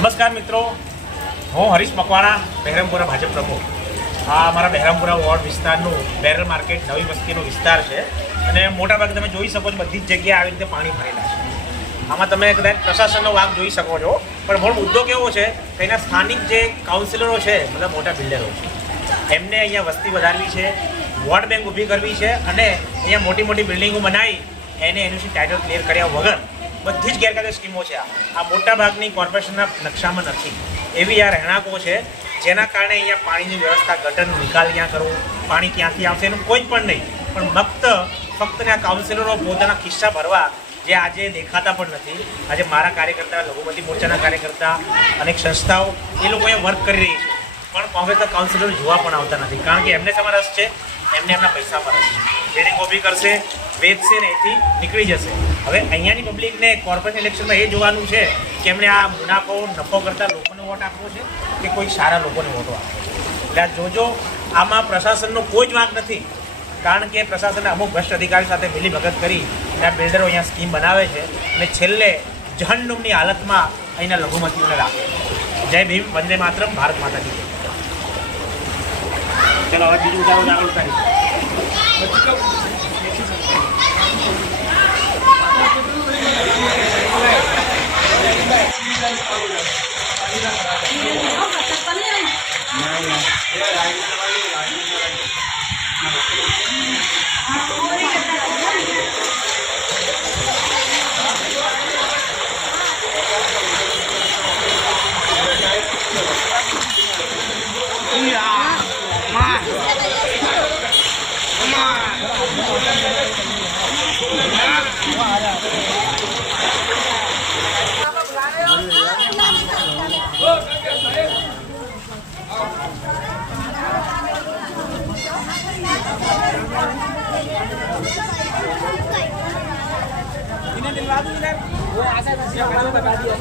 નમસ્કાર મિત્રો. હું હરીશ મકવાણા, બહેરમપુરા ભાજપ પ્રમુખ. આ અમારા બહેરમપુરા વોર્ડ વિસ્તારનું બેરલ માર્કેટ નવી વસ્તીનો વિસ્તાર છે અને મોટાભાગે તમે જોઈ શકો છો બધી જ જગ્યાએ આવી રીતે પાણી ભરેલા છે. આમાં તમે કદાચ પ્રશાસનનો વાંક જોઈ શકો છો, પણ મૂળ મુદ્દો કેવો છે કે એના સ્થાનિક જે કાઉન્સિલરો છે, મતલબ મોટા બિલ્ડરો છે, એમને અહીંયા વસ્તી વધારવી છે, વોર્ડ બેંક ઊભી કરવી છે અને અહીંયા મોટી મોટી બિલ્ડિંગો બનાવી એને એનું ટાઇટલ ક્લિયર કર્યા વગર બધી જ ગેરકાયદે સ્કીમો છે આ. આ મોટા ભાગની કોર્પોરેશનના નકશામાં નથી. એવી આ રહેણાંકો છે, જેના કારણે અહીંયા પાણીની વ્યવસ્થા, ગટરનો નિકાલ ક્યાં કરવો, પાણી ક્યાંથી આવશે એનું કોઈ પણ નહીં. પણ ફક્ત ફક્ત આ કાઉન્સિલરો પોતાના ખિસ્સા ભરવા, જે આજે દેખાતા પણ નથી. આજે મારા કાર્યકર્તા લઘુમતી મોરચાના કાર્યકર્તા, અનેક સંસ્થાઓ, એ લોકો અહીંયા વર્ક કરી રહી છે. પણ કોંગ્રેસના કાઉન્સિલરો જોવા પણ આવતા નથી. કારણ કે એમને શેમાં રસ છે, એમને એમના પૈસા પર રસ છે જેને કોપી કરશે, વેચશે ને એથી નીકળી જશે. હવે અહીંયાની પબ્લિકને કોર્પોરેશન ઇલેક્શનમાં એ જોવાનું છે કે એમણે આ મુનાફો નફો કરતા લોકોને વોટ આપવો છે કે કોઈ સારા લોકોને વોટો આપવો છે? એટલે આ જોજો આમાં પ્રશાસનનો કોઈ જ વાંક નથી. કારણ કે પ્રશાસને અમુક ભ્રષ્ટ અધિકારી સાથે મિલી ભગત કરી અને આ બિલ્ડરો અહીંયા સ્કીમ બનાવે છે અને છેલ્લે જહન્નુમની હાલતમાં અહીંના લઘુમતીઓને રાખે જય ભીમ વંદે માત્ર ભારત માતાજી ચલો હવે બીજું ઉદાહરણ આગળ કરીશું इन्हें दिलवा दूँ इधर वो आशा का सिया मैंने बता दिया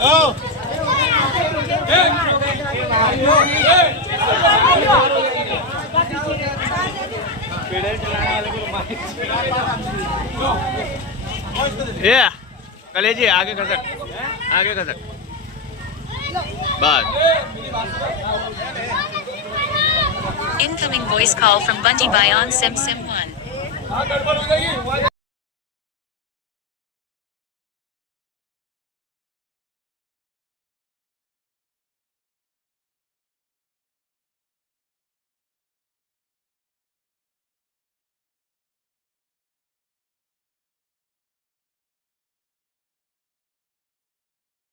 Oh! Hey! ये कलेजी आगे कर सक आगे कर सक बस Incoming voice call from Bunty Bayon Sim Sim 1.